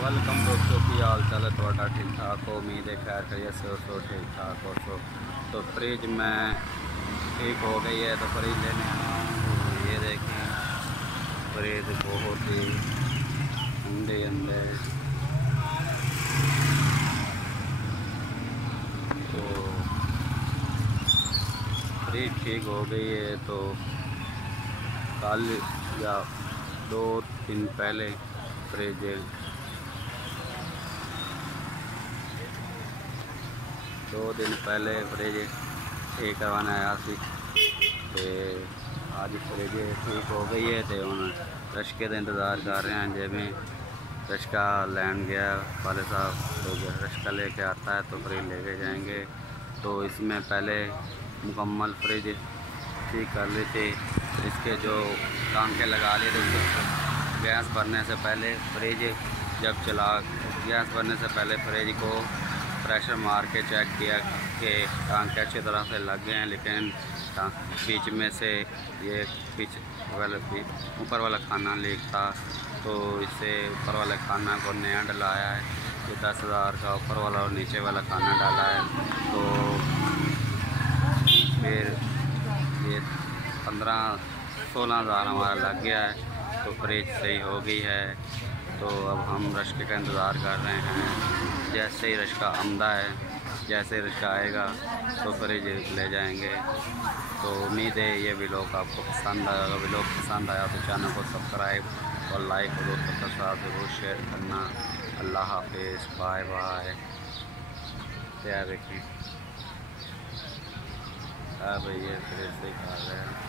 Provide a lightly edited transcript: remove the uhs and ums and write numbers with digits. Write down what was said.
Welcome दोस्तों, की हाल चाल है थोड़ा ठीक ठाक हो। उम्मीद है खैर खैरियत से हो, ठीक ठाक हो। तो फ्रिज में ठीक हो गई है, तो फ्रिज लेने आया हूँ। ये देखें, फ्रिज बहुत ही अंडे अंडे। तो फ्रिज ठीक हो गई है, तो कल या 2 दिन पहले फ्रिज 2 दिन पहले फ्रिज ठीक करवाने आया सी, ते आज फ्रिज ठीक हो गई है। तो हम रश्के का इंतज़ार कर रहे हैं। जिमें रश्का लैन गया वाले साहब, तो रश्का लेके आता है तो फ्रिज लेके जाएंगे। तो इसमें पहले मुकम्मल फ्रिज ठीक कर लेते, इसके जो टांके लगा लिए थे। गैस भरने से पहले फ्रिज जब चला, गैस भरने से पहले फ्रिज को प्रेशर मार के चेक किया कि टांके अच्छी तरह से लग गए हैं, लेकिन बीच में से ये ऊपर वाला खाना लीक था। तो इससे ऊपर वाले खाना को नया डलाया है। ये 10,000 का ऊपर वाला और नीचे वाला खाना डाला है। तो फिर ये 15-16 हज़ार हमारा लग गया है। तो फ्रिज सही हो गई है। तो अब हम रश्के का इंतज़ार कर रहे हैं। जैसे ही रश्का आमदा है, जैसे ही रश्का आएगा तो फ्रिज ले जाएंगे। तो उम्मीद है ये व्लॉग आपको पसंद आया। अगर व्लॉग पसंद आया तो चैनल को सब्सक्राइब और लाइक और दोस्तों के साथ ज़रूर शेयर करना। अल्लाह हाफिज़, बाय बाय। क्या देखें, भैया फ्रिज से खा रहे हैं।